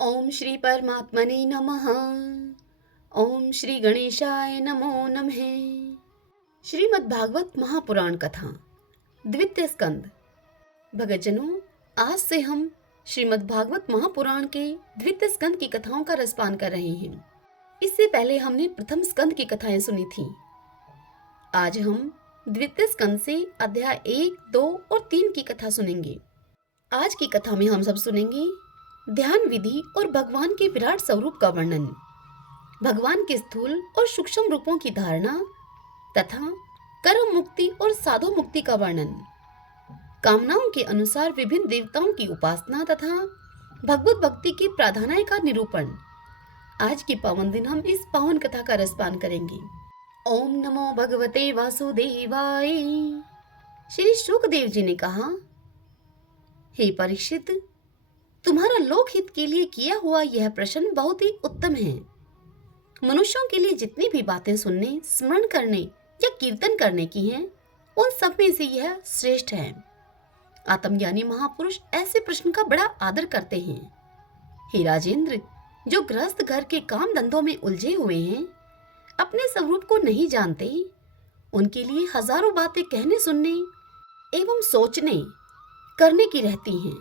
ओम श्री परमात्मने नमः। ओम श्री गणेशाय नमो नमः। श्रीमद् भागवत महापुराण कथा द्वितीय स्कंद। भगतजनों, आज से हम श्रीमद् भागवत महापुराण के द्वितीय स्कंद की कथाओं का रसपान कर रहे हैं। इससे पहले हमने प्रथम स्कंद की कथाएं सुनी थी। आज हम द्वितीय स्कंद से अध्याय 1, 2 और 3 की कथा सुनेंगे। आज की कथा में हम सब सुनेंगे ध्यान विधि और भगवान के विराट स्वरूप का वर्णन, भगवान के स्थूल और सूक्ष्म रूपों की धारणा तथा कर्म मुक्ति और साधु मुक्ति का वर्णन, कामनाओं के अनुसार विभिन्न देवताओं की उपासना तथा भगवत भक्ति की प्रार्थनाएं का निरूपण। आज के पावन दिन हम इस पावन कथा का रसपान करेंगे। ओम नमो भगवते वासुदेवाय। श्री शुकदेव जी ने कहा, हे परीक्षित, तुम्हारा लोकहित के लिए किया हुआ यह प्रश्न बहुत ही उत्तम है। मनुष्यों के लिए जितनी भी बातें सुनने, स्मरण करने या कीर्तन करने की हैं, उन सब में से यह श्रेष्ठ है। आत्मज्ञानी महापुरुष ऐसे प्रश्न का बड़ा आदर करते हैं। हे राजेंद्र, जो गृहस्थ घर के काम धंधों में उलझे हुए हैं, अपने स्वरूप को नहीं जानते, उनके लिए हजारों बातें कहने, सुनने एवं सोचने करने की रहती हैं।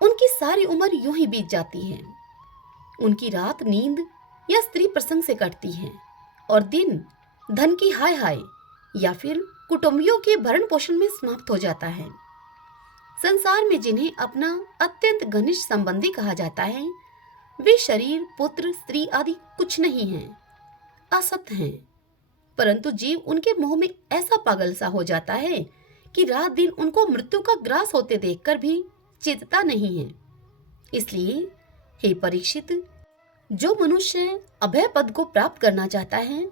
उनकी सारी उम्र यूं ही बीत जाती है। उनकी रात नींद या स्त्री प्रसंग से कटती है और दिन धन की हाय हाय या फिर कुटुंबियों के भरण पोषण में समाप्त हो जाता है। संसार में जिन्हें अपना अत्यंत घनिष्ठ संबंधी कहा जाता है, वे शरीर, पुत्र, स्त्री आदि कुछ नहीं हैं, असत हैं। परंतु जीव उनके मोह में ऐसा पागल सा हो जाता है कि रात दिन उनको मृत्यु का ग्रास होते देखकर भी चेतता नहीं है। इसलिए हे परीक्षित, जो मनुष्य अभय पद को प्राप्त करना चाहता है,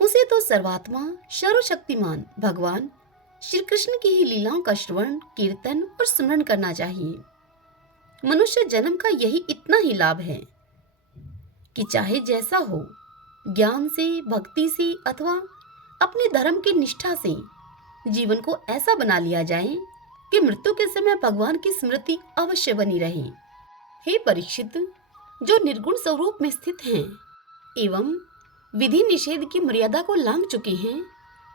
उसे तो सर्वात्मा सर्वशक्तिमान भगवान श्री कृष्ण की ही लीलाओं का श्रवण, कीर्तन और स्मरण करना चाहिए। मनुष्य जन्म का यही इतना ही लाभ है कि चाहे जैसा हो, ज्ञान से, भक्ति से अथवा अपने धर्म की निष्ठा से जीवन को ऐसा बना लिया जाए कि मृत्यु के समय भगवान की स्मृति अवश्य बनी रहे। हे परीक्षित, जो निर्गुण स्वरूप में स्थित हैं एवं विधि निषेध की मर्यादा को लांघ चुके हैं,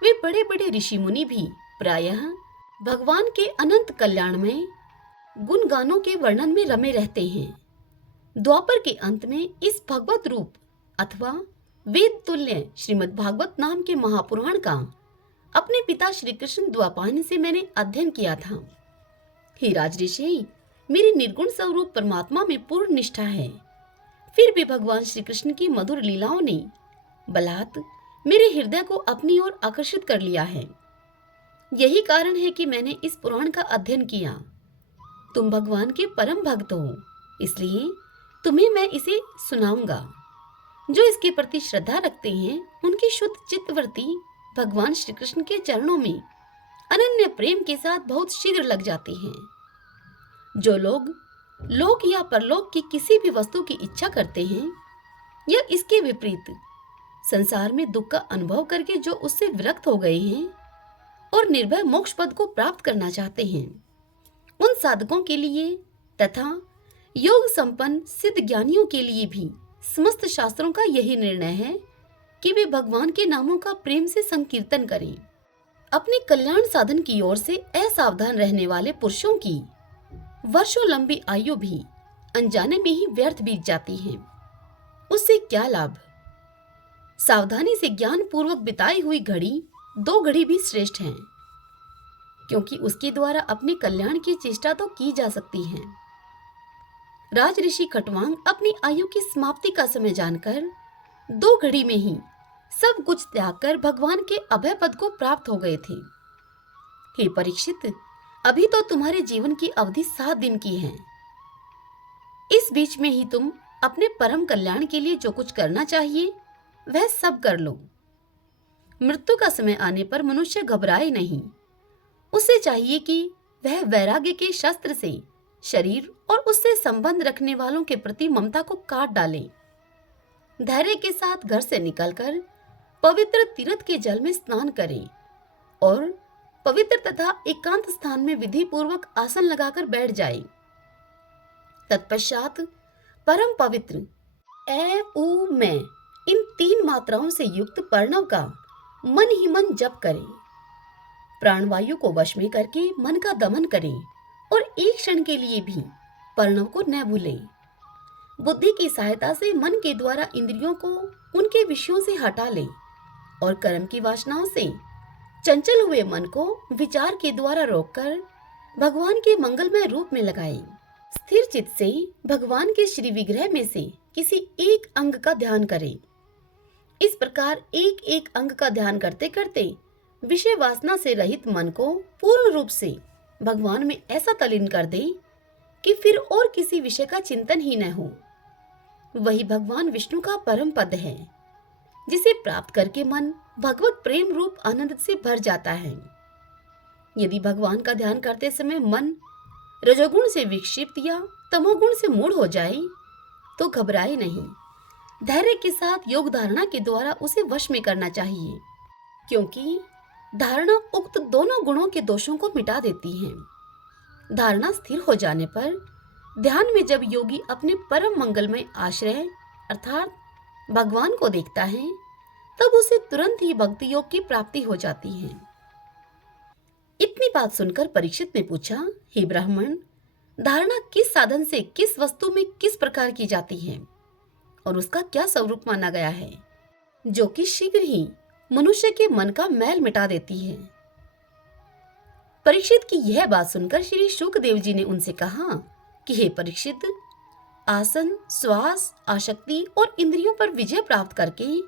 वे बड़े बड़े ऋषि मुनि भी प्रायः भगवान के अनंत कल्याण में गुण गानों के वर्णन में रमे रहते हैं। द्वापर के अंत में इस भगवत रूप अथवा वेद तुल्य श्रीमद् भागवत नाम के महापुराण का अपने पिता श्री कृष्ण द्वापायन से मैंने अध्ययन किया था। हे राजऋषि, मेरी निर्गुण स्वरूप परमात्मा में पूर्ण निष्ठा है। फिर भी भगवान श्री कृष्ण की मधुर लीलाओं ने बलात् मेरे हृदय को अपनी ओर आकर्षित कर लिया है। यही कारण है कि मैंने इस पुराण का अध्ययन किया। तुम भगवान के परम भक्त हो, इसलिए तुम्हें मैं इसे सुनाऊंगा। जो इसके प्रति श्रद्धा रखते हैं, उनकी शुद्ध चित्तवृत्ति भगवान श्री कृष्ण के चरणों में अनन्य प्रेम के साथ बहुत शीघ्र लग जाती हैं। जो लोग लोक या परलोक की किसी भी वस्तु की इच्छा करते हैं या इसके विपरीत संसार में दुख का अनुभव करके जो उससे विरक्त हो गए हैं और निर्भय मोक्ष पद को प्राप्त करना चाहते हैं, उन साधकों के लिए तथा योग संपन्न सिद्ध ज्ञानियों के लिए भी समस्त शास्त्रों का यही निर्णय है कि वे भगवान के नामों का प्रेम से संकीर्तन करें। अपने कल्याण साधन की ओर से असावधान रहने वाले पुरुषों की वर्षों लंबी आयु भी अनजाने में ही व्यर्थ बीत जाती है। उससे क्या लाभ? सावधानी से ज्ञान पूर्वक बिताई हुई घड़ी 2 घड़ी भी श्रेष्ठ है, क्योंकि उसके द्वारा अपने कल्याण की चेष्टा तो की जा सकती है। राजऋषि खटवांग अपनी आयु की समाप्ति का समय जानकर 2 घड़ी में ही सब कुछ त्याग कर भगवान के अभय पद को प्राप्त हो गए थे। हे परीक्षित, अभी तो तुम्हारे जीवन की अवधि 7 दिन की है। इस बीच में ही तुम अपने परम कल्याण के लिए जो कुछ करना चाहिए वह सब कर लो। मृत्यु का समय आने पर मनुष्य घबराए नहीं। उसे चाहिए कि वह वैराग्य के शस्त्र से शरीर और उससे संबंध रखने वालों के प्रति ममता को काट डाले। धैर्य के साथ घर से निकलकर पवित्र तीर्थ के जल में स्नान करें और पवित्र तथा एकांत स्थान में विधि पूर्वक आसन लगाकर बैठ जाए। तत्पश्चात परम पवित्र ए उ मैं इन 3 मात्राओं से युक्त प्रणव का मन ही मन जप करें। प्राणवायु को वश में करके मन का दमन करें और एक क्षण के लिए भी प्रणव को न भूलें। बुद्धि की सहायता से मन के द्वारा इंद्रियों को उनके विषयों से हटा लें और कर्म की वासनाओं से चंचल हुए मन को विचार के द्वारा रोककर भगवान के मंगलमय रूप में लगाएं। स्थिर चित्त से भगवान के श्री विग्रह में से किसी एक अंग का ध्यान करें। इस प्रकार एक एक अंग का ध्यान करते करते विषय वासना से रहित मन को पूर्ण रूप से भगवान में ऐसा तल्लीन कर दे कि फिर और किसी विषय का चिंतन ही न हो। वही भगवान विष्णु का परम पद है, जिसे प्राप्त करके मन भगवत प्रेम रूप आनंद से भर जाता है। यदि भगवान का ध्यान करते समय मन रजोगुण से विक्षिप्त या तमोगुण से मूढ़ हो जाए तो घबराए नहीं। धैर्य के साथ योग धारणा के द्वारा उसे वश में करना चाहिए, क्योंकि धारणा उक्त दोनों गुणों के दोषों को मिटा देती है। धारणा स्थिर हो जाने पर ध्यान में जब योगी अपने परम मंगलमय आश्रय अर्थात भगवान को देखता है, तब उसे तुरंत ही भक्ति योग की प्राप्ति हो जाती है। इतनी बात सुनकर परीक्षित ने पूछा, हे ब्राह्मण, धारणा किस साधन से किस वस्तु में किस प्रकार की जाती है और उसका क्या स्वरूप माना गया है, जो कि शीघ्र ही मनुष्य के मन का मैल मिटा देती है। परीक्षित की यह बात सुनकर श्री शुकदेव जी ने उनसे कहा कि हे परीक्षित, आसन, श्वास, आसक्ति और इंद्रियों पर विजय प्राप्त करके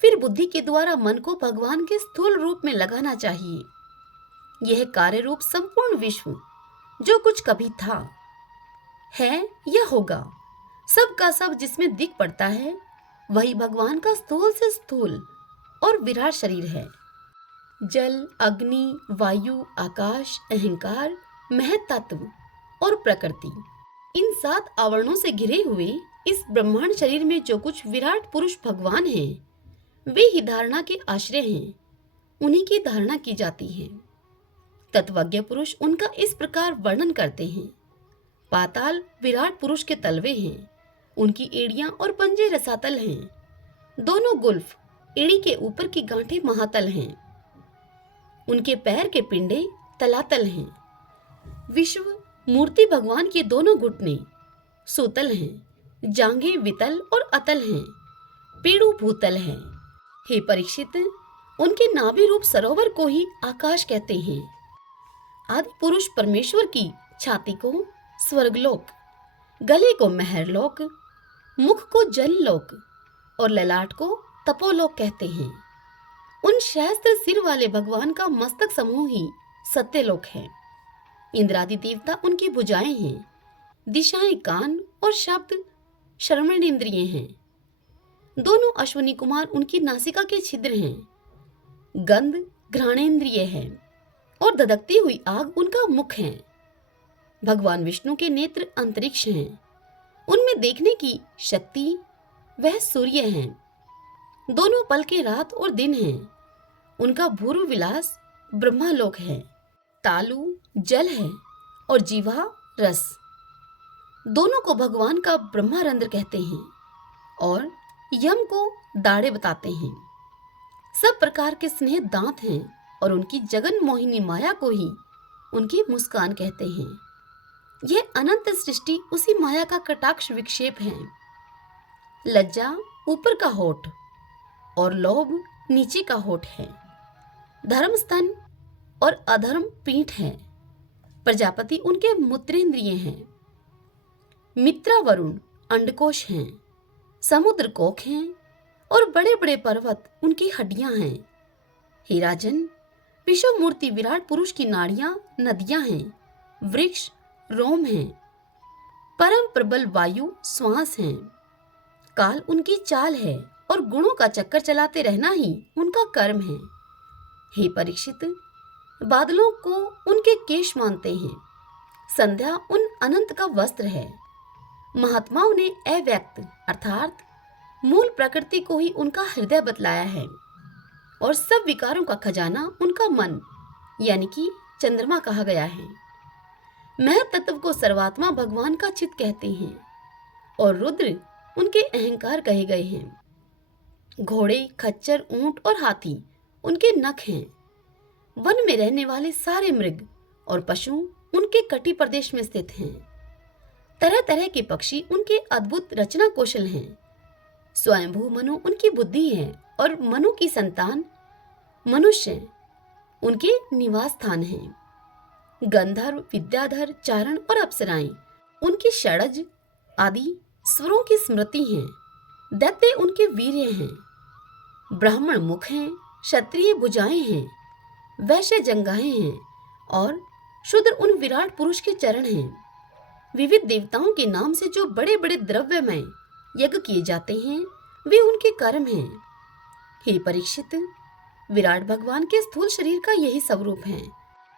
फिर बुद्धि के द्वारा मन को भगवान के स्थूल रूप में लगाना चाहिए। यह कार्य रूप संपूर्ण विश्व जो कुछ कभी था, है या होगा, सब का सब जिसमें दिख पड़ता है, वही भगवान का स्थूल से स्थूल और विराट शरीर है। जल, अग्नि, वायु, आकाश, अहंकार, महत तत्व और प्रकृति, इन 7 आवरणों से घिरे हुए इस ब्रह्मांड शरीर में जो कुछ विराट पुरुष भगवान हैं, वे ही धारणा के आश्रय हैं। उन्हीं की धारणा की जाती है। तत्वज्ञ पुरुष उनका इस प्रकार वर्णन करते हैं। पाताल विराट पुरुष के तलवे हैं, उनकी एड़ियां और पंजे रसातल हैं। दोनों गुल्फ एड़ी के ऊपर की गांठें महातल हैं। उनके पैर के पिंडे तलातल हैं। विश्व मूर्ति भगवान के दोनों घुटने सूतल हैं। जांघें वितल और अतल हैं। पेड़ू भूतल हैं। हे परीक्षित, उनके नाभि रूप सरोवर को ही आकाश कहते हैं। आदि पुरुष परमेश्वर की छाती को स्वर्गलोक, गले को महरलोक, मुख को जललोक और ललाट को तपोलोक कहते हैं। उन सहस्त्र सिर वाले भगवान का मस्तक समूह ही सत्यलोक है। इंद्रादि देवता उनकी भुजाएं हैं। दिशाएं कान और शब्द श्रवण इंद्रिय हैं। दोनों अश्विनी कुमार उनकी नासिका के छिद्र हैं। गंध घ्राणेन्द्रिय है और धधकती हुई आग उनका मुख है। भगवान विष्णु के नेत्र अंतरिक्ष हैं। उनमें देखने की शक्ति वह सूर्य हैं। दोनों पल के रात और दिन हैं। उनका भूर्व विलास ब्रह्मालोक है। तालु जल है और जीवा रस। दोनों को भगवान का ब्रह्मारंध्र कहते हैं और यम को दाढ़े बताते हैं। सब प्रकार के स्नेह दांत हैं और उनकी जगन मोहिनी माया को ही उनकी मुस्कान कहते हैं। यह अनंत सृष्टि उसी माया का कटाक्ष विक्षेप है। लज्जा ऊपर का होठ और लोभ नीचे का होठ है। धर्म स्तन और अधर्म पीठ है। प्रजापति उनके मूत्रेंद्रिय हैं। मित्रा वरुण अंडकोश हैं। समुद्र कोख हैं और बड़े बड़े पर्वत उनकी हड्डियां हैं। हे राजन, विश्व मूर्ति विराट पुरुष की नाड़ियां नदियां हैं। वृक्ष रोम हैं। परम प्रबल वायु श्वास हैं। काल उनकी चाल है और गुणों का चक्कर चलाते रहना ही उनका कर्म है। हे परीक्षित, बादलों को उनके केश मानते हैं। संध्या उन अनंत का वस्त्र है। महात्माओं ने अव्यक्त अर्थात मूल प्रकृति को ही उनका हृदय बतलाया है और सब विकारों का खजाना उनका मन यानी कि चंद्रमा कहा गया है। महत तत्व को सर्वात्मा भगवान का चित्त कहते हैं। और रुद्र उनके अहंकार कहे गए हैं। घोड़े, खच्चर, ऊंट और हाथी उनके नख हैं। वन में रहने वाले सारे मृग और पशु उनके कटी प्रदेश में स्थित हैं। तरह तरह के पक्षी उनके अद्भुत रचना कौशल हैं। स्वयंभू मनु उनकी बुद्धि है और मनु की संतान मनुष्य उनके निवास स्थान हैं। गंधर्व, विद्याधर, चारण और अप्सराएं उनकी षडज आदि स्वरों की स्मृति हैं। दैत्य उनके वीर्य हैं। ब्राह्मण मुख हैं, क्षत्रिय भुजाएं हैं, वैश्य जंघाएं हैं और शूद्र उन विराट पुरुष के चरण हैं। विविध देवताओं के नाम से जो बड़े बड़े द्रव्यमय यज्ञ किए जाते हैं वे उनके कर्म हैं। हे परीक्षित, विराट भगवान के स्थूल शरीर का यही स्वरूप है।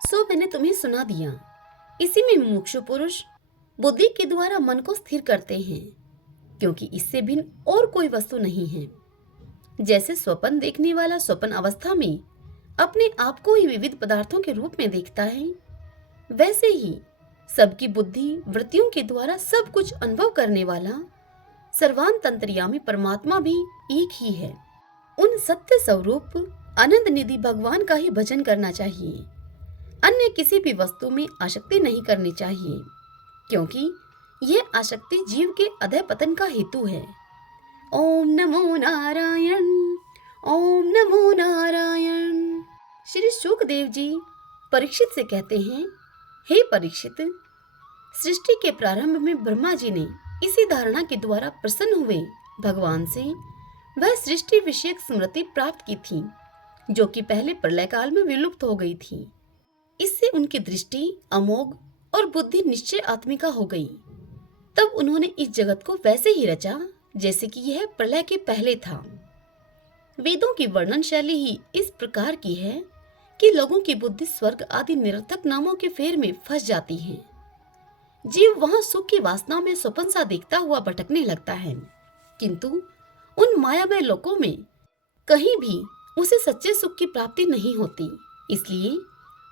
सो मैंने तुम्हें सुना दिया। इसी में मुमुक्षु पुरुष बुद्धि के द्वारा मन को स्थिर करते हैं, क्योंकि इससे भिन्न और कोई वस्तु नहीं है। जैसे स्वप्न देखने वाला स्वप्न अवस्था में अपने आप को ही विविध पदार्थों के रूप में देखता है, वैसे ही सबकी बुद्धि वृत्तियों के द्वारा सब कुछ अनुभव करने वाला सर्वांतर्यामी परमात्मा भी एक ही है। उन सत्य स्वरूप आनंद निधि भगवान का ही भजन करना चाहिए। अन्य किसी भी वस्तु में आसक्ति नहीं करनी चाहिए, क्योंकि यह आसक्ति जीव के अधः पतन का हेतु है। ओम नमो नारायण, ओम नमो नारायण। श्री शुकदेव जी परीक्षित से कहते हैं, हे परीक्षित, सृष्टि के प्रारंभ में ब्रह्मा जी ने इसी धारणा के द्वारा प्रसन्न हुए भगवान से वह सृष्टि विषयक स्मृति प्राप्त की थी, जो कि पहले प्रलय काल में विलुप्त हो गई थी। इससे उनकी दृष्टि अमोघ और बुद्धि निश्चय आत्मिका हो गई। तब उन्होंने इस जगत को वैसे ही रचा जैसे कि यह प्रलय के पहले था। वेदों की वर्णन शैली ही इस प्रकार की है कि लोगों की बुद्धि स्वर्ग आदि निरर्थक नामों के फेर में फंस जाती है। जीव वहां सुख की वासना में स्वप्न सा देखता हुआ भटकने लगता है, किंतु उन मायामय लोकों में कहीं भी उसे सच्चे सुख की प्राप्ति नहीं होती। इसलिए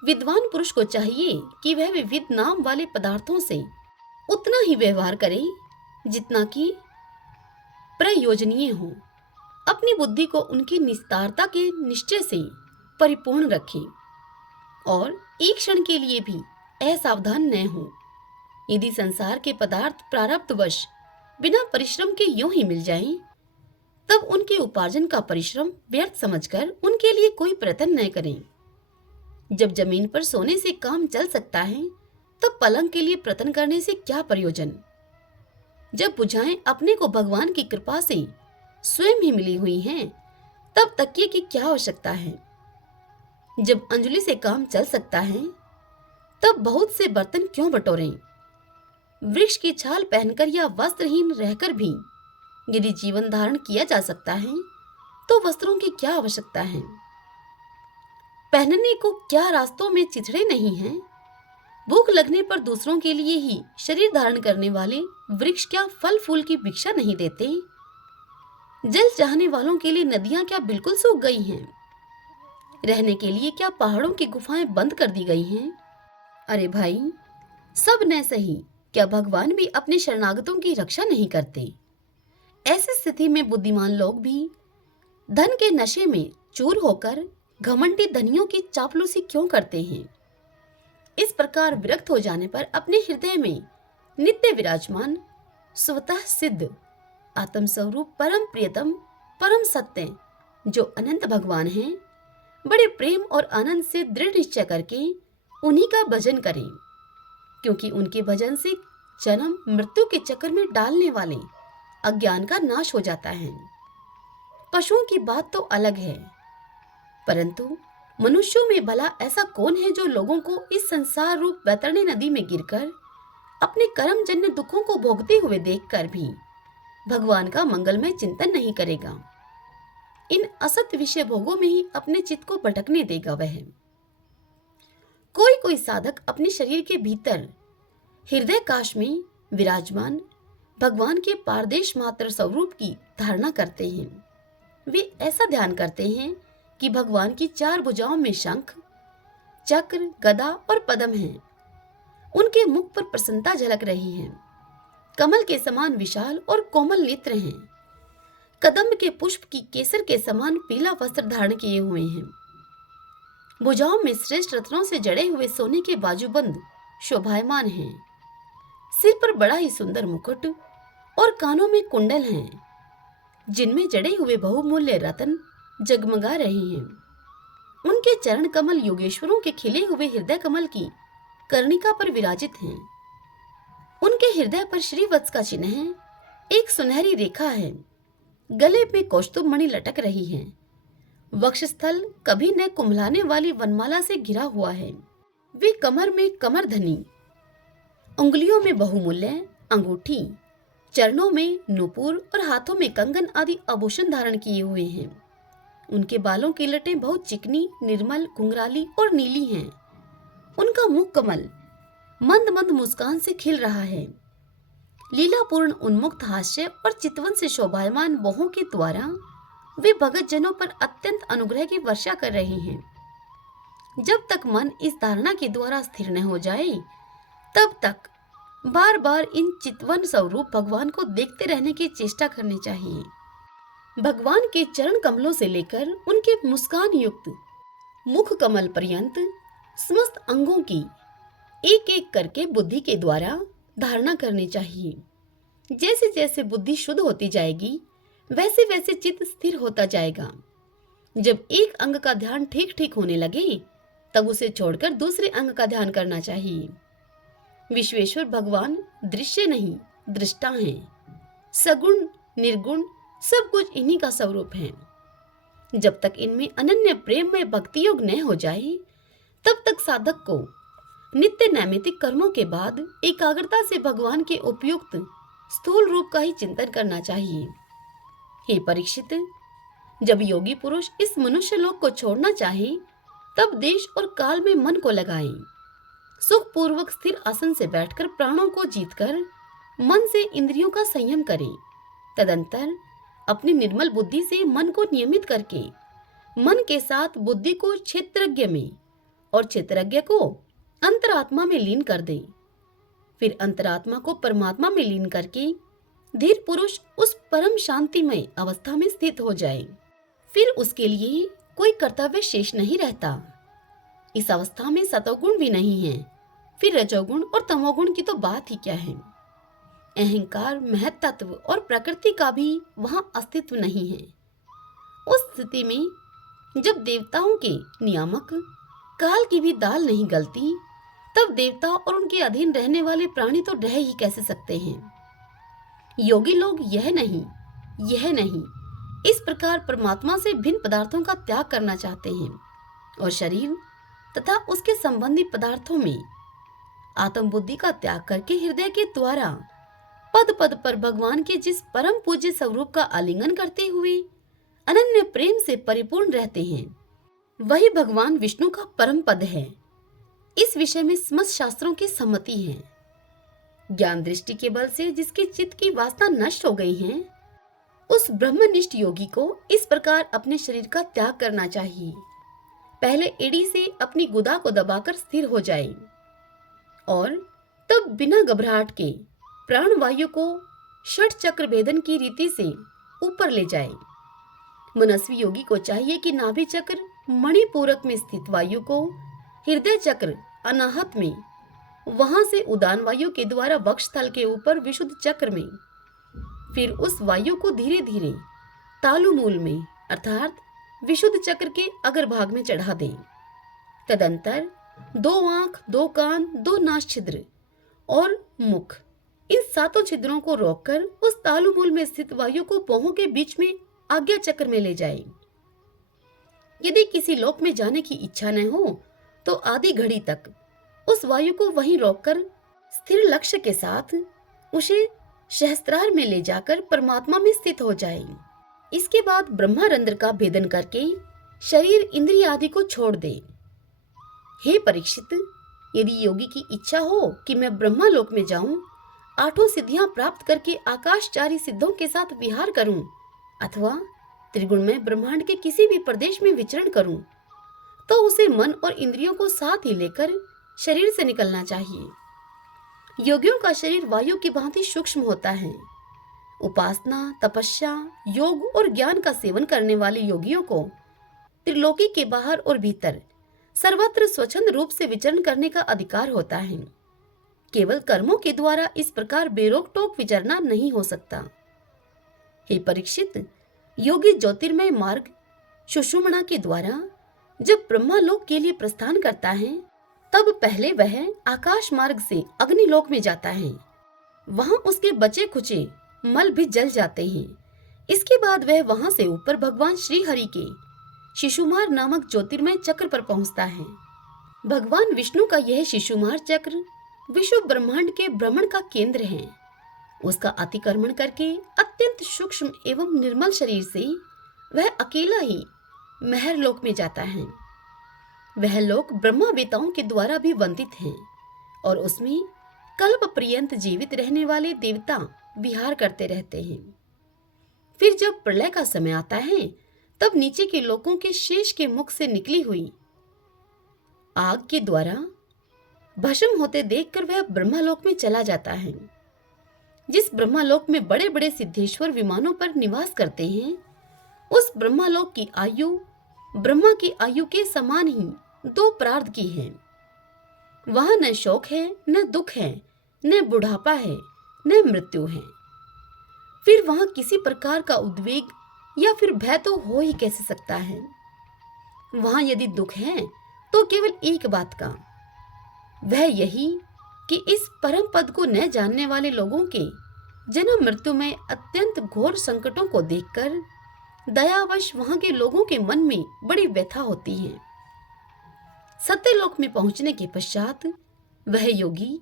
विद्वान पुरुष को चाहिए कि वह विविध नाम वाले पदार्थों से उतना ही व्यवहार करे जितना कि प्रयोजनीय हो। अपनी बुद्धि को उनकी निस्तारता के निश्चय से परिपूर्ण रखे और एक क्षण के लिए भी असावधान न हो। यदि संसार के पदार्थ प्रारब्धवश बिना परिश्रम के यूं ही मिल जाएं, तब उनके उपार्जन का परिश्रम व्यर्थ समझकर उनके लिए कोई प्रयत्न न करें। जब जमीन पर सोने से काम चल सकता है, तब पलंग के लिए प्रयत्न करने से क्या प्रयोजन। जब बुझाएं अपने को भगवान की कृपा से स्वयं ही मिली हुई हैं, तब तकिए की क्या आवश्यकता है। जब अंजलि से काम चल सकता है, तब बहुत से बर्तन क्यों बटोरें। वृक्ष की छाल पहनकर या वस्त्रहीन रहकर भी यदि जीवन धारण किया जा सकता है, तो वस्त्रों की क्या आवश्यकता है। पहनने को क्या रास्तों में चिथड़े नहीं हैं। भूख लगने पर दूसरों के लिए ही शरीर धारण करने वाले वृक्ष क्या फल फूल की भिक्षा नहीं देते। जल चाहने वालों के लिए नदियां क्या बिल्कुल सूख गई हैं। रहने के लिए क्या पहाड़ों की गुफाएं बंद कर दी गई हैं। अरे भाई, सब न सही, क्या भगवान भी अपने शरणागतों की रक्षा नहीं करते। ऐसी स्थिति में बुद्धिमान लोग भी धन के नशे में चूर होकर घमंडी धनियों की चापलूसी क्यों करते हैं। इस प्रकार विरक्त हो जाने पर अपने हृदय में नित्य विराजमान स्वतः सिद्ध आत्म स्वरूप परम प्रियतम परम सत्य जो अनंत भगवान हैं, बड़े प्रेम और आनंद से दृढ़ निश्चय करके उन्हीं का भजन करें, क्योंकि उनके भजन से जन्म मृत्यु के चक्कर में डालने वाले अज्ञान का नाश हो जाता है। पशुओं की बात तो अलग है, परंतु मनुष्यों में भला ऐसा कौन है जो लोगों को इस संसार रूप वैतरणी नदी में गिरकर अपने कर्मजन्य दुखों को भोगते हुए देखकर भी भगवान का मंगलमय चिंतन नहीं करेगा। इन असत विषय भोगों में ही अपने चित्त को भटकने देगा वह। कोई कोई साधक अपने शरीर के भीतर हृदय काश में विराजमान भगवान के पारदेश मात्र स्वरूप की धारणा करते हैं। वे ऐसा ध्यान करते हैं कि भगवान की चार भुजाओं में शंख, चक्र, गदा और पद्म हैं। उनके मुख पर प्रसन्नता झलक रही है। कमल के समान विशाल और कोमल नेत्र हैं। कदम्ब के पुष्प की केसर के समान पीला वस्त्र धारण किए हुए हैं। भुजाओं में श्रेष्ठ रत्नों से जड़े हुए सोने के बाजूबंद शोभायमान हैं। सिर पर बड़ा ही सुंदर मुकुट और कानों में कुंडल हैं, जिनमें जड़े हुए बहुमूल्य रत्न जगमगा रहे हैं। उनके चरण कमल योगेश्वरों के खिले हुए हृदय कमल की कर्णिका पर विराजित हैं। उनके हृदय पर श्रीवत्स का चिन्ह है, एक सुनहरी रेखा है। गले में कौस्तुभ मणि लटक रही है। वक्षस्थल कभी न कुम्भलाने वाली वनमाला से घिरा हुआ है। वे कमर में कमरधनी, उंगलियों में बहुमूल्य अंगूठी, चरणों में नूपुर और हाथों में कंगन आदि आभूषण धारण किए हुए हैं। उनके बालों की लटें बहुत चिकनी, निर्मल, घुंघराली और नीली हैं। उनका मुख कमल मंद मंद मुस्कान से खिल रहा है। लीलापूर्ण उन्मुक्त हास्य और चितवन से शोभायमान बाहों के द्वारा वे भगत जनों पर अत्यंत अनुग्रह की वर्षा कर रहे हैं। जब तक मन इस धारणा के द्वारा स्थिर न हो जाए, तब तक बार बार इन चितवन स्वरूप भगवान को देखते रहने की चेष्टा करनी चाहिए। भगवान के चरण कमलों से लेकर उनके मुस्कान युक्त मुख कमल पर्यंत समस्त अंगों की एक एक करके बुद्धि के द्वारा धारणा करनी चाहिए। जैसे जैसे बुद्धि शुद्ध होती जाएगी, वैसे वैसे चित्त स्थिर होता जाएगा। जब एक अंग का ध्यान ठीक ठीक होने लगे, तब उसे छोड़कर दूसरे अंग का ध्यान करना चाहिए। विश्वेश्वर भगवान दृश्य नहीं, दृष्टा हैं। सगुण निर्गुण सब कुछ इन्हीं का स्वरूप है। जब तक इनमें अनन्य प्रेम में भक्ति योग न हो जाए, तब तक साधक को नित्य नैमित्तिक कर्मों के बाद एकाग्रता से भगवान के उपयुक्त स्थूल रूप का ही चिंतन करना चाहिए। हे परीक्षित, जब योगी पुरुष इस मनुष्य लोक को छोड़ना चाहे, तब देश और काल में मन को लगाएं। सुख पूर्वक स्थिर आसन से बैठकर प्राणों को जीतकर मन से इंद्रियों का संयम करें। तदंतर अपनी निर्मल बुद्धि से मन को नियमित करके मन के साथ बुद्धि को क्षेत्रज्ञ में और क्षेत्रज्ञ को अंतरात्मा में लीन कर दे। फिर अंतरात्मा को परमात्मा में लीन करके धीर पुरुष उस परम शांतिमय अवस्था में स्थित हो जाए। फिर उसके लिए कोई कर्तव्य शेष नहीं रहता। इस अवस्था में सतोगुण भी नहीं है, फिर रजोगुण और तमोगुण की तो बात ही क्या है। अहंकार, महत्त्व और प्रकृति का भी वहां अस्तित्व नहीं है। उस स्थिति में जब देवताओं के नियामक काल की भी दाल नहीं गलती, तब देवता और उनके अधीन रहने वाले प्राणी तो रह ही कैसे सकते हैं। योगी लोग यह नहीं इस प्रकार परमात्मा से भिन्न पदार्थों का त्याग करना चाहते हैं और शरीर तथा उसके संबंधी पदार्थों में आत्म बुद्धि का त्याग करके हृदय के द्वारा पद पद पर भगवान के जिस परम पूज्य स्वरूप का आलिंगन करते हुए अनन्य प्रेम से परिपूर्ण रहते हैं, वही भगवान विष्णु का परम पद है। इस विषय में समस्त शास्त्रों की सम्मति है। ज्ञान दृष्टि के बल से जिसके चित्त की वासना नष्ट हो गई है, उस ब्रह्मनिष्ठ योगी को इस प्रकार अपने शरीर का त्याग करना चाहिए। पहले एड़ी से अपनी गुदा को दबाकर स्थिर हो जाए और तब बिना घबराहट के प्राण वायु को षट चक्र भेदन की रीति से ऊपर ले जाए। मनस्वी योगी को चाहिए कि नाभि चक्र मणिपूरक में स्थित वायु को हृदय चक्र अनाहत में, वहां से उदान वायु के द्वारा वक्षस्थल के ऊपर विशुद्ध चक्र में, फिर उस वायु को धीरे धीरे तालुमूल में अर्थात विशुद्ध चक्र के अग्रभाग में चढ़ा दें। तदंतर 2 आंख, 2 कान, 2 नास छिद्र और मुख, इन 7 छिद्रों को रोककर उस तालुमूल में स्थित वायु को बाहों के बीच में आज्ञा चक्र में ले जाए। यदि किसी लोक में जाने की इच्छा न हो, तो आधी घड़ी तक उस वायु को वहीं रोककर स्थिर लक्ष्य के साथ उसे सहस्त्रार में ले जाकर परमात्मा में स्थित हो जाए। इसके बाद ब्रह्मारंध्र का भेदन करके शरीर इंद्रिय आदि को छोड़ दे। हे परीक्षित, यदि योगी की इच्छा हो कि मैं ब्रह्मालोक में जाऊं, 8 सिद्धियां प्राप्त करके आकाशचारी सिद्धों के साथ विहार करूं अथवा त्रिगुणमय ब्रह्मांड के किसी भी प्रदेश में विचरण करूं, तो उसे मन और इंद्रियों को साथ ही लेकर शरीर से निकलना चाहिए। योगियों का शरीर वायु की भांति सूक्ष्म होता है। उपासना, तपस्या, योग और ज्ञान का सेवन करने वाले योगियों को त्रिलोकी के बाहर और भीतर सर्वत्र स्वच्छंद रूप से विचरण करने का अधिकार होता है। केवल कर्मों के द्वारा इस प्रकार बेरोक टोक विचरना नहीं हो सकता। हे परीक्षित, योगी ज्योतिर्मय मार्ग सुषुम्ना के द्वारा जब ब्रह्मालोक के लिए प्रस्थान करता है, तब पहले वह आकाश मार्ग से अग्निलोक में जाता है। वहां उसके बचे खुचे मल भी जल जाते हैं। इसके बाद वह वहां से ऊपर भगवान श्री हरि के शिशुमार नामक ज्योतिर्मय चक्र पर पहुंचता है। भगवान विष्णु का यह शिशुमार चक्र विश्व ब्रह्मांड के भ्रमण का केंद्र है। उसका अतिक्रमण करके अत्यंत सूक्ष्म एवं निर्मल शरीर से वह अकेला ही महरलोक में जाता है। वह लोक ब्रह्मा वेताओं के द्वारा भी वंदित है और उसमें कल्प पर्यंत जीवित रहने वाले देवता विहार करते रहते हैं। फिर जब प्रलय का समय आता है, तब नीचे के लोकों के शेष के मुख से निकली हुई आग के द्वारा भस्म होते देखकर वह ब्रह्मालोक में चला जाता है। जिस ब्रह्मालोक में बड़े बड़े सिद्धेश्वर विमानों पर निवास करते हैं, उस ब्रह्मालोक की आयु ब्रह्मा की आयु के समान ही 2 प्रार्ध की है। वहां न शोक है, न दुख है, न बुढ़ापा है, न मृत्यु है। फिर वहां किसी प्रकार का उद्वेग या फिर भय तो हो ही कैसे सकता है। वहां यदि दुख है तो केवल एक बात का, वह यही कि इस परम पद को न जानने वाले लोगों के जन्म मृत्यु में अत्यंत घोर संकटों को देखकर दयावश वहां के लोगों के मन में बड़ी व्यथा होती है। सत्यलोक में पहुंचने के पश्चात वह योगी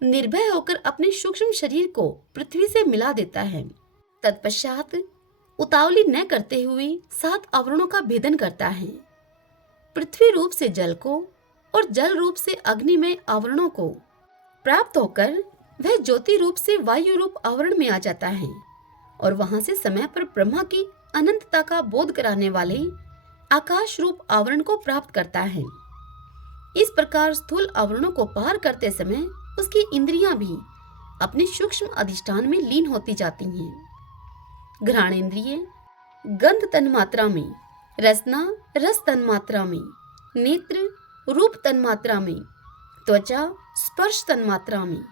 निर्भय होकर अपने सूक्ष्म शरीर को पृथ्वी से मिला देता है। तत्पश्चात उतावली न करते हुए 7 आवरणों का भेदन करता है। पृथ्वी रूप से जल को और जल रूप से अग्नि में आवरणों को प्राप्त होकर वह ज्योति रूप से वायु रूप आवरण में आ जाता है और वहां से समय पर ब्रह्मा की अनंतता का बोध कराने वाले आकाश रूप आवरण को प्राप्त करता है। इस प्रकार स्थूल आवरणों को पार करते समय उसकी इंद्रियां भी अपने सूक्ष्म अधिष्ठान में लीन होती जाती हैं। घ्राणेन्द्रिय गंध तन्मात्रा में, रसना रस तन्मात्रा में, नेत्र रूप तन्मात्रा में, त्वचा स्पर्श तन्मात्रा में,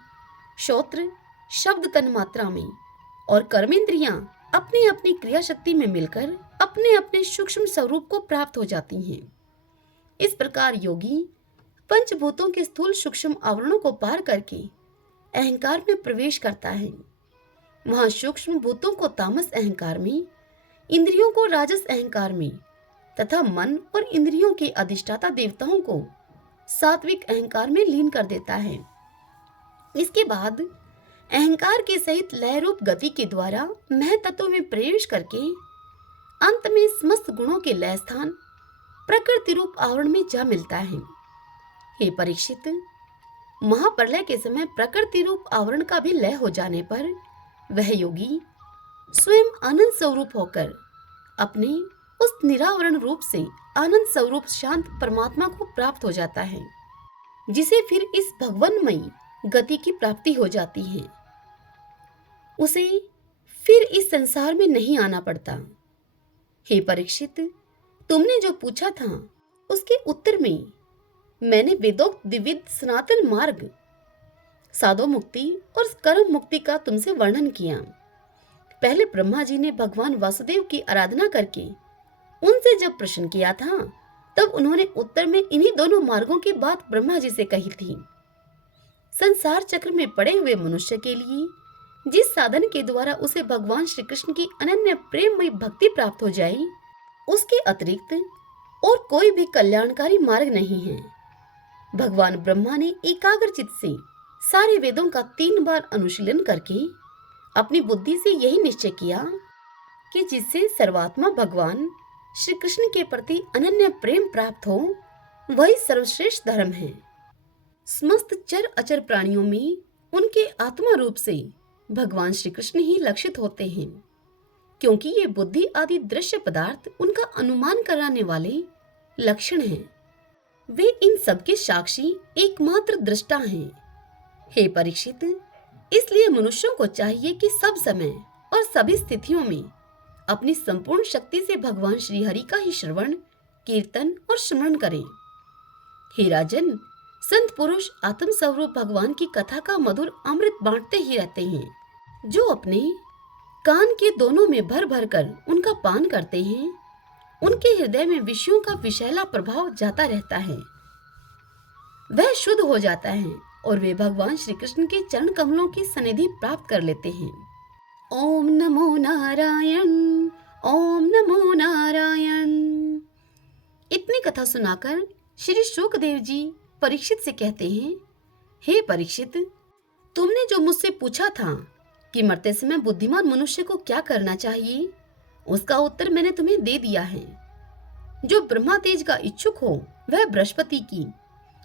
श्रोत्र शब्द तन्मात्रा में और कर्मेंद्रियां अपनी अपनी क्रिया शक्ति में मिलकर अपने अपने सूक्ष्म स्वरूप को प्राप्त हो जाती हैं। इस प्रकार योगी पंचभूतों के स्थूल सूक्ष्म आवरणों को पार करके अहंकार में प्रवेश करता है। वहां सूक्ष्म भूतों को तामस अहंकार में, इंद्रियों को राजस अहंकार में तथा मन और इंद्रियों के अधिष्ठाता देवताओं को सात्विक अहंकार में लीन कर देता है। इसके बाद अहंकार के सहित लय रूप गति के द्वारा मह तत्व में प्रवेश करके अंत में समस्त गुणों के लय स्थान प्रकृति रूप आवरण में जा मिलता है। हे परीक्षित, महाप्रलय के समय प्रकृति रूप आवरण का भी लय हो जाने पर वह योगी स्वयं आनंद स्वरूप होकर अपने उस निरावरण रूप से आनंद स्वरूप शांत परमात्मा को प्राप्त हो जाता है, जिसे फिर इस भगवन्मयी गति की प्राप्ति हो जाती है। उसे फिर इस संसार में नहीं आना पड़ता। हे परीक्षित, तुमने जो पूछा था उसके उत्तर में मैंने वेदोक्त द्विविध सनातन मार्ग साधो मुक्ति और कर्म मुक्ति का तुमसे वर्णन किया। पहले ब्रह्मा जी ने भगवान वासुदेव की आराधना करके उनसे जब प्रश्न किया था, तब उन्होंने उत्तर में इन्हीं दोनों मार्गों की बात ब्रह्मा जी से कही थी। संसार चक्र में पड़े हुए मनुष्य के लिए जिस साधन के द्वारा उसे भगवान श्री कृष्ण की अनन्य प्रेममयी भक्ति प्राप्त हो जाए, उसके अतिरिक्त और कोई भी कल्याणकारी मार्ग नहीं है। भगवान ब्रह्मा ने एकाग्रचित से सारे वेदों का 3 बार अनुशीलन करके अपनी बुद्धि से यही निश्चय किया कि जिससे सर्वात्मा भगवान श्री कृष्ण के प्रति अनन्य प्रेम प्राप्त हो, वही सर्वश्रेष्ठ धर्म है। समस्त चर अचर प्राणियों में उनके आत्मा रूप से भगवान श्री कृष्ण ही लक्षित होते हैं, क्योंकि ये बुद्धि आदि दृश्य पदार्थ उनका अनुमान कराने वाले लक्षण हैं। वे इन सब के साक्षी एकमात्र दृष्टा हैं। हे परीक्षित, इसलिए मनुष्यों को चाहिए कि सब समय और सभी स्थितियों में अपनी संपूर्ण शक्ति से भगवान श्री हरि का ही श्रवण, कीर्तन और स्मरण करें। हे राजन, संत पुरुष आत्म स्वरूप भगवान की कथा का मधुर अमृत बांटते ही रहते हैं। जो अपने कान के दोनों में भर भर कर उनका पान करते हैं, उनके हृदय में विषयों का विषैला प्रभाव जाता रहता है। वह शुद्ध हो जाता है और वे भगवान श्री कृष्ण के चरण कमलों की सनिधि प्राप्त कर लेते हैं। ओम नमो नारायण, ओम नमो नारायण। इतनी कथा सुनाकर श्री शुकदेव जी परीक्षित से कहते हैं, हे परीक्षित, तुमने जो मुझसे पूछा था कि मरते समय बुद्धिमान मनुष्य को क्या करना चाहिए, उसका उत्तर मैंने तुम्हें दे दिया है। जो ब्रह्मा तेज का इच्छुक हो वह बृहस्पति की,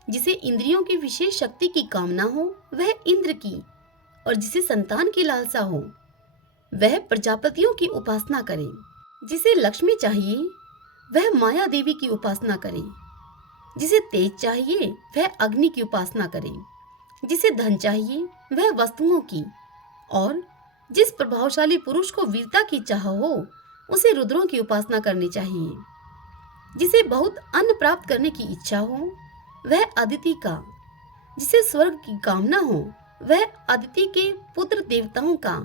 जिसे इंद्रियों की विशेष शक्ति की कामना हो वह इंद्र की, और जिसे संतान की लालसा हो वह प्रजापतियों की उपासना करे। जिसे लक्ष्मी चाहिए वह माया देवी की उपासना करे। जिसे तेज चाहिए वह अग्नि की उपासना करे। जिसे धन चाहिए वह वस्तुओं की, और जिस प्रभावशाली पुरुष को वीरता की चाह हो उसे रुद्रों की उपासना करनी चाहिए। जिसे बहुत अन्न प्राप्त करने की इच्छा हो वह अदिति का, जिसे स्वर्ग की कामना हो वह अदिति के पुत्र देवताओं का,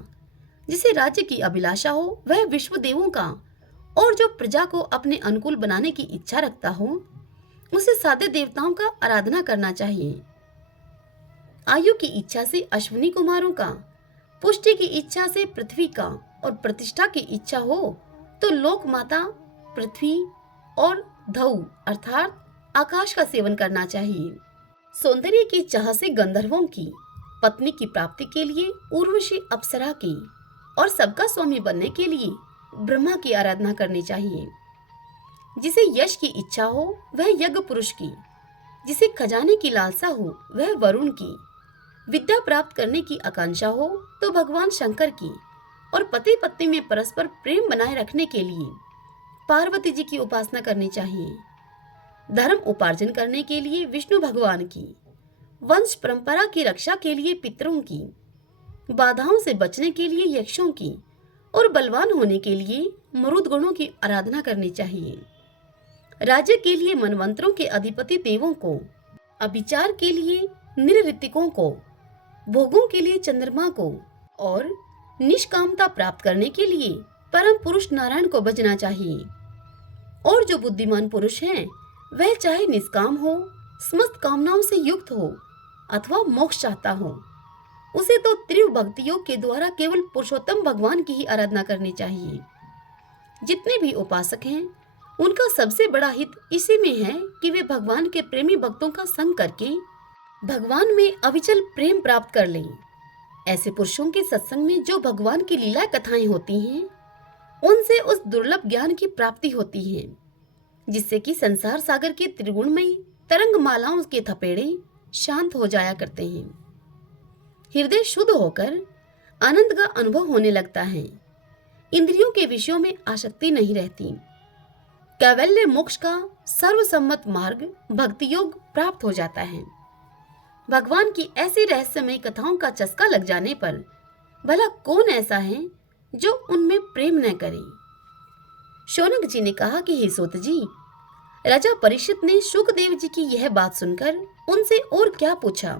जिसे राज्य की अभिलाषा हो वह विश्व देवों का, और जो प्रजा को अपने अनुकूल बनाने की इच्छा रखता हो उसे सादे देवताओं का आराधना करना चाहिए। आयु की इच्छा से अश्विनी कुमारों का, पुष्टि की इच्छा से पृथ्वी का, और प्रतिष्ठा की इच्छा हो तो लोक माता पृथ्वी और धौ अर्थात आकाश का सेवन करना चाहिए। सौंदर्य की चाह से गंधर्वों की, पत्नी की प्राप्ति के लिए उर्वशी अप्सरा की, और सबका स्वामी बनने के लिए ब्रह्मा की आराधना करनी चाहिए। जिसे यश की इच्छा हो वह यज्ञ पुरुष की, जिसे खजाने की लालसा हो वह वरुण की, विद्या प्राप्त करने की आकांक्षा हो तो भगवान शंकर की, और पति पत्नी में परस्पर प्रेम बनाए रखने के लिए पार्वती जी की उपासना करनी चाहिए। धर्म उपार्जन करने के लिए विष्णु भगवान की, वंश परंपरा की रक्षा के लिए पितरों की, बाधाओं से बचने के लिए यक्षों की, और बलवान होने के लिए मरुद गणों की आराधना करनी चाहिए। राज्य के लिए मनवंतरों के अधिपति देवों को, अभिचार के लिए निरृतिकों को, भोगों के लिए चंद्रमा को, और निष्कामता प्राप्त करने के लिए परम पुरुष नारायण को भजना चाहिए। और जो बुद्धिमान पुरुष हैं वह चाहे निष्काम हो, समस्त कामनाओं से युक्त हो अथवा मोक्ष चाहता हो, उसे तो त्रिव भक्ति योग के द्वारा केवल पुरुषोत्तम भगवान की ही आराधना करनी चाहिए। जितने भी उपासक हैं उनका सबसे बड़ा हित इसी में है कि वे भगवान के प्रेमी भक्तों का संग करके भगवान में अविचल प्रेम प्राप्त कर लें। ऐसे पुरुषों के सत्संग में जो भगवान की लीला कथाएं होती हैं उनसे उस दुर्लभ ज्ञान की प्राप्ति होती है, जिससे कि संसार सागर के त्रिगुणमयी तरंग मालाओं के थपेड़े शांत हो जाया करते हैं। हृदय शुद्ध होकर आनंद का अनुभव होने लगता है। इंद्रियों के विषयों में आसक्ति नहीं रहती। कैवल्य मोक्ष का सर्वसम्मत मार्ग भक्ति योग प्राप्त हो जाता है। भगवान की ऐसी रहस्यमय कथाओं का चस्का लग जाने पर भला कौन ऐसा है जो उनमें प्रेम न करे। शौनक जी ने कहा कि हे सूत जी, राजा परीक्षित ने शुकदेव जी की यह बात सुनकर उनसे और क्या पूछा।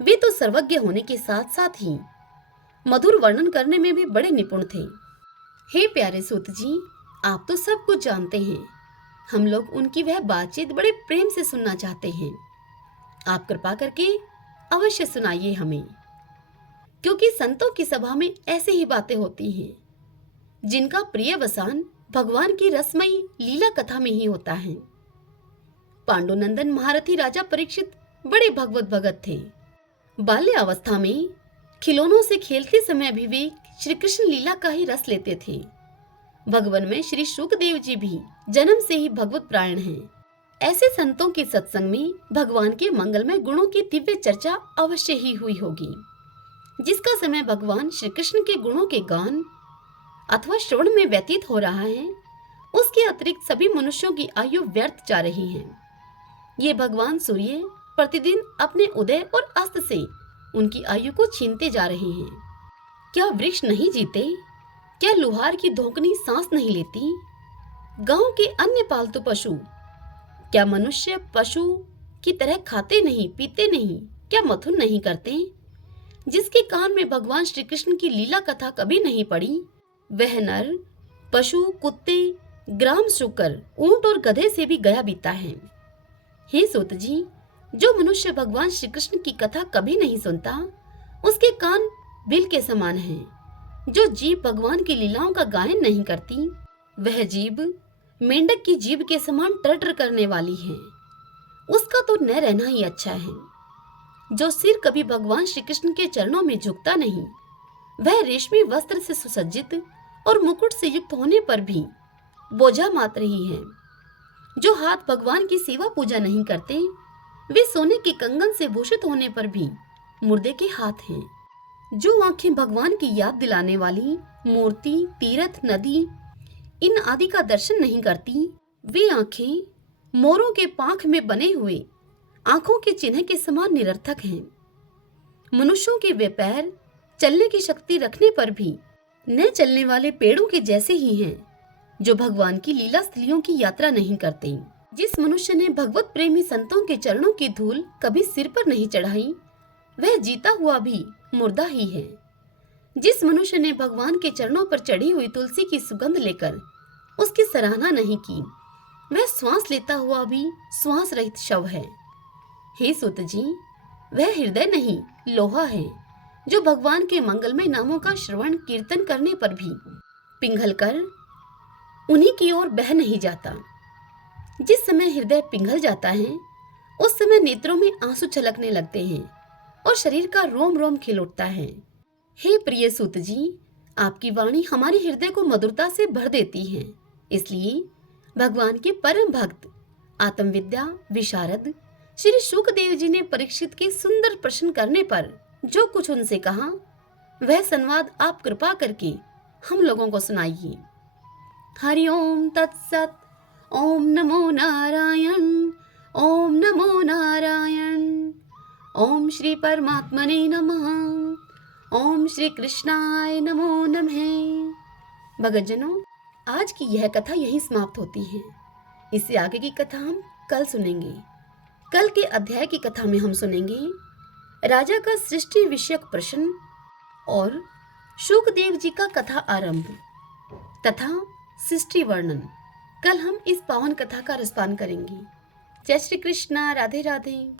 वे तो सर्वज्ञ होने के साथ साथ ही मधुर वर्णन करने में भी बड़े निपुण थे। हे प्यारे सूत जी, आप तो सब कुछ जानते हैं। हम लोग उनकी वह बातचीत बड़े प्रेम से सुनना चाहते हैं। आप कृपा करके अवश्य सुनाइए हमें, क्योंकि संतों की सभा में ऐसे ही बातें होती हैं जिनका प्रिय वसान भगवान की रसमयी लीला कथा में ही होता है। पांडुनंदन महारथी राजा परीक्षित बड़े भगवत भगत थे। बाल्य अवस्था में खिलौनों से खेलते समय भी वे श्री कृष्ण लीला का ही रस लेते थे। भगवान में श्री शुकदेव जी भी जन्म से ही भगवत प्राण हैं। ऐसे संतों के सत्संग में भगवान के मंगलमय गुणों की दिव्य चर्चा अवश्य ही हुई होगी। जिसका समय भगवान श्री कृष्ण के गुणों के गान अथवा श्रवण में व्यतीत हो रहा है, उसके अतिरिक्त सभी मनुष्यों की आयु व्यर्थ जा रही है। ये भगवान सूर्य प्रतिदिन अपने उदय और अस्त से उनकी आयु को छीनते जा रहे हैं। क्या वृक्ष नहीं जीते? क्या लुहार की धोकनी सांस नहीं लेती? गांव के अन्य पालतू पशु क्या मनुष्य पशु की तरह खाते नहीं, पीते नहीं, क्या मथुन नहीं करते? जिसके कान में भगवान श्री कृष्ण की लीला कथा कभी नहीं पड़ी, वह नर पशु, कुत्ते, ग्राम शुकर, ऊंट और गधे से भी गया बीता है। हे सूत जी, जो मनुष्य भगवान श्री कृष्ण की कथा कभी नहीं सुनता, उसके कान बिल के समान हैं। जो जीभ भगवान की लीलाओं का गायन नहीं करती, वह जीभ मेंढक की जीभ के समान टर करने वाली है। उसका तो न रहना ही अच्छा है। जो सिर कभी भगवान श्री कृष्ण के चरणों में झुकता नहीं, वह रेशमी वस्त्र से सुसज्जित और मुकुट से युक्त होने पर भी बोझा मात्र ही है। जो हाथ भगवान की सेवा पूजा नहीं करते, वे सोने के कंगन से भूषित होने पर भी मुर्दे के हाथ हैं। जो आंखें भगवान की याद दिलाने वाली मूर्ति, तीर्थ, नदी इन आदि का दर्शन नहीं करती, वे आंखें मोरों के पांख में बने हुए आंखों के चिन्ह के समान निरर्थक हैं। मनुष्यों के वे पैर चलने की शक्ति रखने पर भी न चलने वाले पेड़ों के जैसे ही हैं, जो भगवान की लीला स्थलियों की यात्रा नहीं करते। जिस मनुष्य ने भगवत प्रेमी संतों के चरणों की धूल कभी सिर पर नहीं चढ़ाई, वह जीता हुआ भी मुर्दा ही है। जिस मनुष्य ने भगवान के चरणों पर चढ़ी हुई तुलसी की सुगंध लेकर उसकी सराहना नहीं की, वह श्वास लेता हुआ भी श्वास रहित शव है। हे सुत जी, वह हृदय नहीं लोहा है, जो भगवान के मंगलमय नामों का श्रवण कीर्तन करने पर भी पिघल कर उन्हीं की ओर बह नहीं जाता। जिस समय हृदय पिघल जाता है, उस समय नेत्रों में आंसू छलकने लगते हैं और शरीर का रोम रोम खिल उठता है। हे प्रिय सूत जी, आपकी वाणी हमारे हृदय को मधुरता से भर देती है। इसलिए भगवान के परम भक्त, आत्मविद्या विशारद श्री शुकदेव जी ने परीक्षित के सुंदर प्रश्न करने पर जो कुछ उनसे कहा, वह संवाद आप कृपा करके हम लोगों को सुनाइए। हरि ओम तत्सत। ओम नमो नारायण। ओम नमो नारायण। ओम श्री परमात्मने नमः। ओम श्री कृष्णाय नमो नमः। भगतजनों, आज की यह कथा यहीं समाप्त होती है। इससे आगे की कथा हम कल सुनेंगे। कल के अध्याय की कथा में हम सुनेंगे राजा का सृष्टि विषयक प्रश्न और शुकदेव जी का कथा आरंभ तथा सृष्टि वर्णन। कल हम इस पावन कथा का रसपान करेंगे। जय श्री कृष्णा। राधे राधे।